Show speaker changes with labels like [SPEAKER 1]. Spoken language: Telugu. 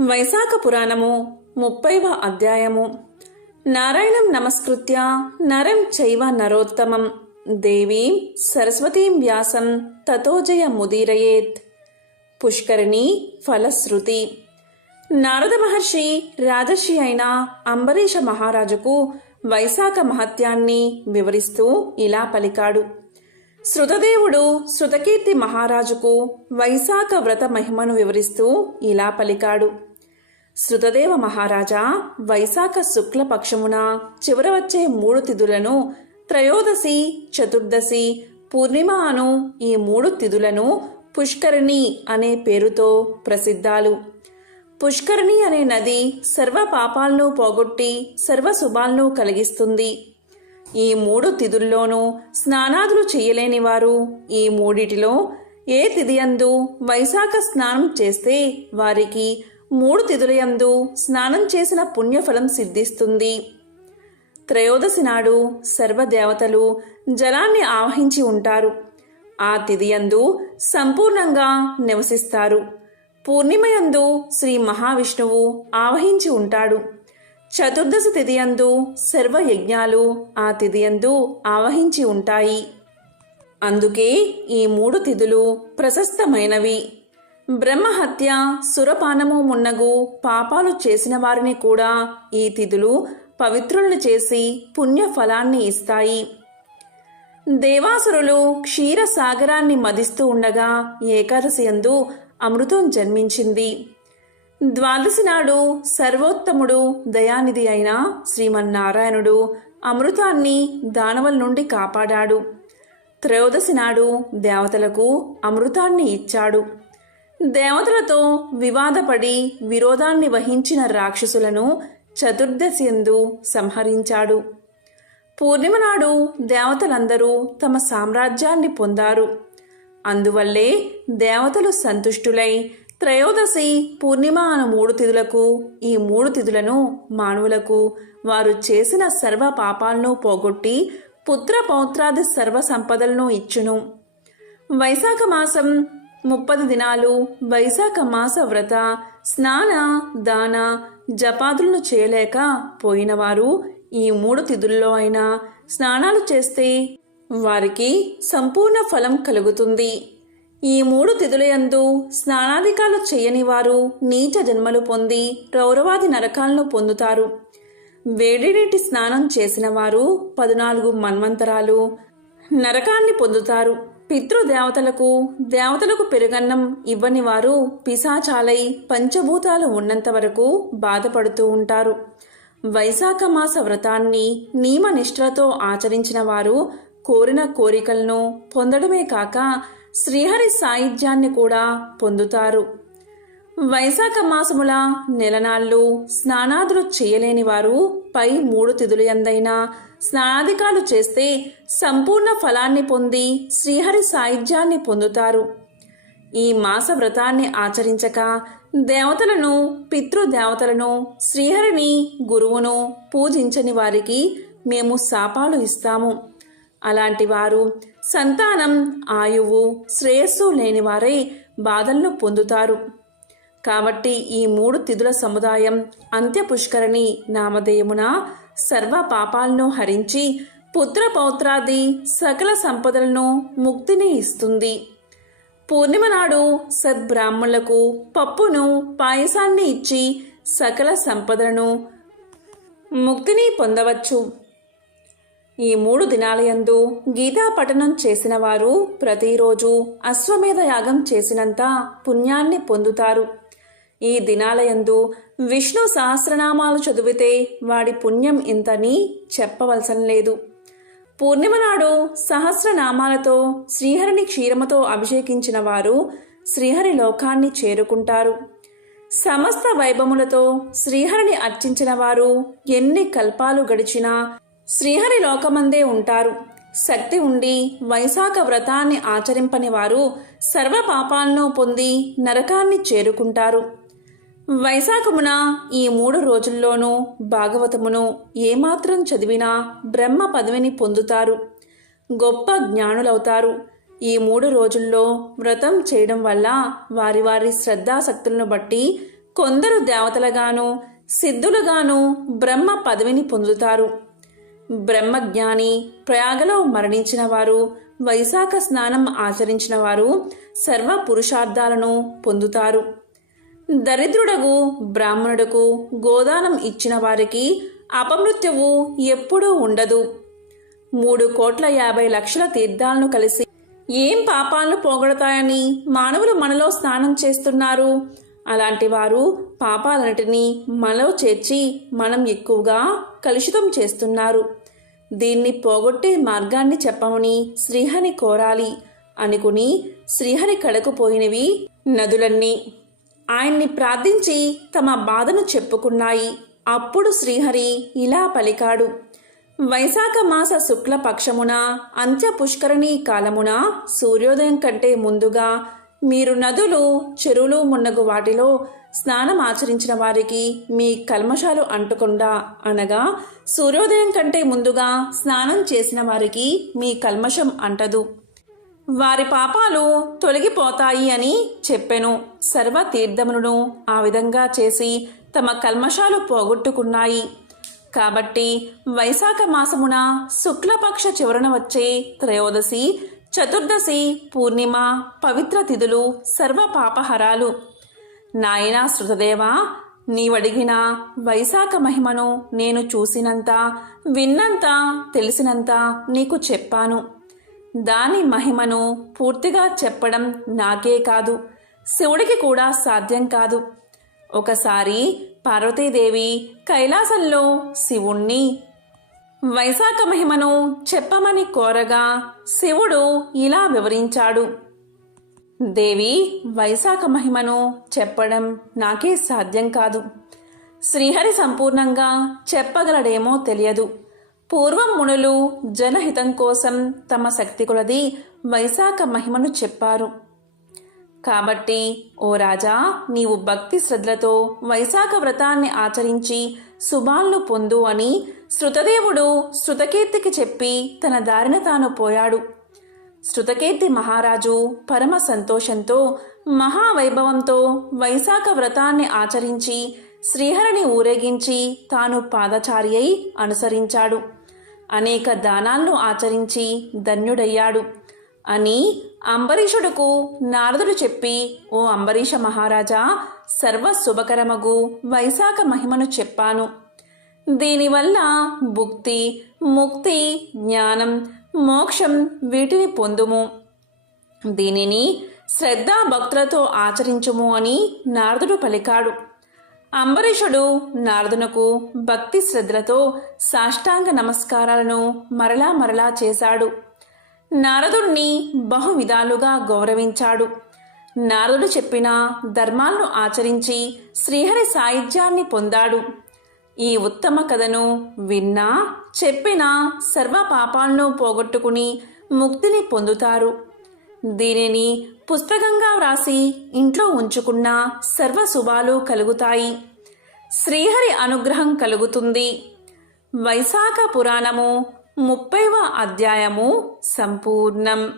[SPEAKER 1] వైశాఖ పురాణము ముప్పైవ అధ్యాయము. నారాయణం నమస్కృత్య నరం చైవ నరోత్తమం. దేవీం సరస్వతీం వ్యాసం తతోజయ ముదీరయేత్. పుష్కరిణి ఫలశ్రుతి. నారద మహర్షి రాజర్షి అయిన అంబరీష మహారాజుకు వైశాఖ మహత్యాన్ని వివరిస్తూ ఇలా పలికాడు. శృతదేవుడు శృతకీర్తి మహారాజుకు వైశాఖ వ్రత మహిమను వివరిస్తూ ఇలా పలికాడు. శృతదేవ మహారాజా వైశాఖ శుక్లపక్షమున చివర వచ్చే మూడు తిథులను త్రయోదశి చతుర్దశి పూర్ణిమ అను ఈ మూడు తిథులను పుష్కరిణి అనే పేరుతో ప్రసిద్ధాలు. పుష్కరిణి అనే నది సర్వ పాపాలను పోగొట్టి సర్వ శుభాలను కలిగిస్తుంది. ఈ మూడు తిథుల్లోనూ స్నానాదులు చేయలేని వారు ఈ మూడిటిలో ఏ తిథియందు వైశాఖ స్నానం చేస్తే వారికి మూడు తిథులయందు స్నానం చేసిన పుణ్యఫలం సిద్ధిస్తుంది. త్రయోదశి నాడు సర్వదేవతలు జలాన్ని ఆవహించి ఉంటారు. ఆ తిథియందు సంపూర్ణంగా నివసిస్తారు. పూర్ణిమయందు శ్రీ మహావిష్ణువు ఆవహించి ఉంటాడు. చతుర్దశి తిథియందు సర్వ యజ్ఞాలు ఆ తిథియందు ఆవహించి ఉంటాయి. అందుకే ఈ మూడు తిథులు ప్రశస్తమైనవి. బ్రహ్మహత్య సురపానము మున్నగు పాపాలు చేసిన వారిని కూడా ఈ తిథులు పవిత్రులను చేసి పుణ్యఫలాన్ని ఇస్తాయి. దేవాసురులు క్షీర సాగరాన్ని మదిస్తూ ఉండగా ఏకాదశి యందు అమృతం జన్మించింది. ద్వాదశి నాడు సర్వోత్తముడు దయానిధి అయిన శ్రీమన్నారాయణుడు అమృతాన్ని దానవుల నుండి కాపాడాడు. త్రయోదశి నాడు దేవతలకు అమృతాన్ని ఇచ్చాడు. దేవతలతో వివాదపడి విరోధాన్ని వహించిన రాక్షసులను చతుర్దశి యందు సంహరించాడు. పూర్ణిమ నాడు దేవతలందరూ తమ సామ్రాజ్యాన్ని పొందారు. అందువల్లే దేవతలు సంతుష్టులై త్రయోదశి పూర్ణిమ అను మూడు తిథులకు ఈ మూడు తిథులను మానవులకు వారు చేసిన సర్వ పాపాలను పోగొట్టి పుత్ర పౌత్రాది సర్వ సంపదలను ఇచ్చును. వైశాఖ మాసం ముప్పది దినాలు వైశాఖ మాస వ్రత స్నాన దాన జపాదులను చేయలేక పోయినవారు ఈ మూడు తిథుల్లో అయినా స్నానాలు చేస్తే వారికి సంపూర్ణ ఫలం కలుగుతుంది. ఈ మూడు తిథులయందు స్నానాధికాలు చేయని వారు నీచ జన్మలు పొంది రౌరవాది నరకాలను పొందుతారు. వేడి నీటి స్నానం చేసిన వారు పద్నాలుగు మన్వంతరాలు నరకాన్ని పొందుతారు. పితృదేవతలకు దేవతలకు పెరుగన్నం ఇవ్వని వారు పిశాచాలై పంచభూతాలు ఉన్నంత వరకు బాధపడుతూ ఉంటారు. వైశాఖ మాస వ్రతాన్ని నియమనిష్టలతో ఆచరించిన వారు కోరిన కోరికలను పొందడమే కాక శ్రీహరి సాహిత్యాన్ని కూడా పొందుతారు. వైశాఖ మాసముల నెలనాళ్ళు స్నానాదులు చేయలేని వారు పై మూడు తిథులు ఎందైనా స్నానాధికాలు చేస్తే సంపూర్ణ ఫలాన్ని పొంది శ్రీహరి సాయుధ్యాన్ని పొందుతారు. ఈ మాస వ్రతాన్ని ఆచరించక దేవతలను పితృదేవతలను శ్రీహరిని గురువును పూజించని వారికి మేము శాపాలు ఇస్తాము. అలాంటి వారు సంతానం ఆయువు శ్రేయస్సు లేనివారై బాధలను పొందుతారు. కాబట్టి ఈ మూడు తిథుల సముదాయం అంత్య పుష్కరిణి నామధేయమున సర్వ పాపాలను హరించి పుత్ర పౌత్రాది సకల సంపదలను ముక్తిని ఇస్తుంది. పూర్ణిమ నాడు సద్బ్రాహ్మణులకు పప్పును పాయసాన్ని ఇచ్చి సకల సంపదలను ముక్తిని పొందవచ్చు. ఈ మూడు దినాలయందు గీతా పఠనం చేసిన వారు ప్రతిరోజు అశ్వమేధ యాగం చేసినంత పుణ్యాన్ని పొందుతారు. ఈ దినాలయందు విష్ణు సహస్రనామాలు చదివితే వాడి పుణ్యం ఇంతని చెప్పవలసిన లేదు పూర్ణిమ నాడు సహస్రనామాలతో శ్రీహరిని క్షీరముతో అభిషేకించిన వారు శ్రీహరి లోకాన్ని చేరుకుంటారు. సమస్త వైభవములతో శ్రీహరిని అర్చించిన వారు ఎన్ని కల్పాలు గడిచినా శ్రీహరి లోకమందే ఉంటారు. శక్తి ఉండి వైశాఖ వ్రతాన్ని ఆచరింపని వారు సర్వ పాపాలను పొంది నరకాన్ని చేరుకుంటారు. వైశాఖమున ఈ మూడు రోజుల్లోనూ భాగవతమును ఏమాత్రం చదివినా బ్రహ్మ పదవిని పొందుతారు. గొప్ప జ్ఞానులవుతారు. ఈ మూడు రోజుల్లో వ్రతం చేయడం వల్ల వారి వారి శ్రద్ధాశక్తులను బట్టి కొందరు దేవతలుగాను సిద్ధులుగాను బ్రహ్మ పదవిని పొందుతారు. బ్రహ్మజ్ఞాని ప్రయాగలో మరణించిన వారు వైశాఖ స్నానం ఆచరించిన వారు సర్వ పురుషార్థాలను పొందుతారు. దరిద్రుడకు బ్రాహ్మణుడకు గోదానం ఇచ్చిన వారికి అపమృత్యువు ఎప్పుడూ ఉండదు. మూడు కోట్ల యాభై లక్షల తీర్థాలను కలిసి ఏం పాపాలను పోగొడతాయని మానవులు మనలో స్నానం చేస్తున్నారు. అలాంటి వారు పాపాలన్నిటినీ మనలో చేర్చి మనం ఎక్కువగా కలుషితం చేస్తున్నారు. దీన్ని పోగొట్టే మార్గాన్ని చెప్పమని శ్రీహరి కోరాలి. అనుకుని శ్రీహరి కడకు పోయినవి నదులన్నీ. ఆయన్ని ప్రార్థించి తమ బాధను చెప్పుకున్నాయి. అప్పుడు శ్రీహరి ఇలా పలికాడు. వైశాఖ మాస శుక్ల పక్షమున అంత్య పుష్కరణీ కాలమున సూర్యోదయం కంటే ముందుగా మీరు నదులు చెరువులు మున్నగు వాటిలో స్నానం ఆచరించిన వారికి మీ కల్మషాలు అంటకుండా అనగా సూర్యోదయం కంటే ముందుగా స్నానం చేసిన వారికి మీ కల్మషం అంటదు. వారి పాపాలు తొలగిపోతాయి అని చెప్పెను. సర్వతీర్థములను ఆ విధంగా చేసి తమ కల్మషాలు పోగొట్టుకున్నాయి. కాబట్టి వైశాఖ మాసమున శుక్లపక్ష చివరన వచ్చే త్రయోదశి చతుర్దశి పూర్ణిమ పవిత్ర తిథులు సర్వ పాపహరాలు. నాయనా శృతదేవా నీవడిగిన వైశాఖ మహిమను నేను చూసినంత విన్నంత తెలిసినంత నీకు చెప్పాను. దాని మహిమను పూర్తిగా చెప్పడం నాకే కాదు. శివుడికి కూడా సాధ్యం కాదు. ఒకసారి పార్వతీదేవి కైలాసంలో శివుణ్ణి వైశాఖ మహిమను చెప్పమని కోరగా శివుడు ఇలా వివరించాడు. దేవి వైశాఖ మహిమను చెప్పడం నాకే సాధ్యం కాదు. శ్రీహరి సంపూర్ణంగా చెప్పగలడేమో తెలియదు. పూర్వం మునులు జనహితం కోసం తమ శక్తి కొలది వైశాఖ మహిమను చెప్పారు. కాబట్టి ఓ రాజా నీవు భక్తి శ్రద్ధలతో వైశాఖ వ్రతాన్ని ఆచరించి శుభాలను పొందు అని శృతదేవుడు శృతకీర్తికి చెప్పి తన దారిన తాను పోయాడు. శృతకీర్తి మహారాజు పరమ సంతోషంతో మహావైభవంతో వైశాఖ వ్రతాన్ని ఆచరించి శ్రీహరిని ఊరేగించి తాను పాదచారి అయి అనుసరించాడు. అనేక దానాలను ఆచరించి ధన్యుడయ్యాడు. అని అంబరీషుడుకు నారదుడు చెప్పి ఓ అంబరీష మహారాజా సర్వ శుభకరమగు వైశాఖ మహిమను చెప్పాను. దీనివల్ల భుక్తి ముక్తి జ్ఞానం మోక్షం వీటిని పొందుము. దీనిని శ్రద్ధా భక్తులతో ఆచరించుము అని నారదుడు పలికాడు. అంబరీషుడు నారదునకు భక్తి శ్రద్ధలతో సాష్టాంగ నమస్కారాలను మరలా మరలా చేశాడు. నారదుణ్ణి బహు విధాలుగా గౌరవించాడు. నారదుడు చెప్పిన ధర్మాలను ఆచరించి శ్రీహరి సాయుధ్యాన్ని పొందాడు. ఈ ఉత్తమ కథను విన్నా చెప్పినా సర్వ పాపాలను పోగొట్టుకుని ముక్తిని పొందుతారు. దీనిని పుస్తకంగా వ్రాసి ఇంట్లో ఉంచుకున్న సర్వ శుభాలు కలుగుతాయి. శ్రీహరి అనుగ్రహం కలుగుతుంది. వైశాఖ పురాణము ముప్పైవ అధ్యాయము సంపూర్ణం.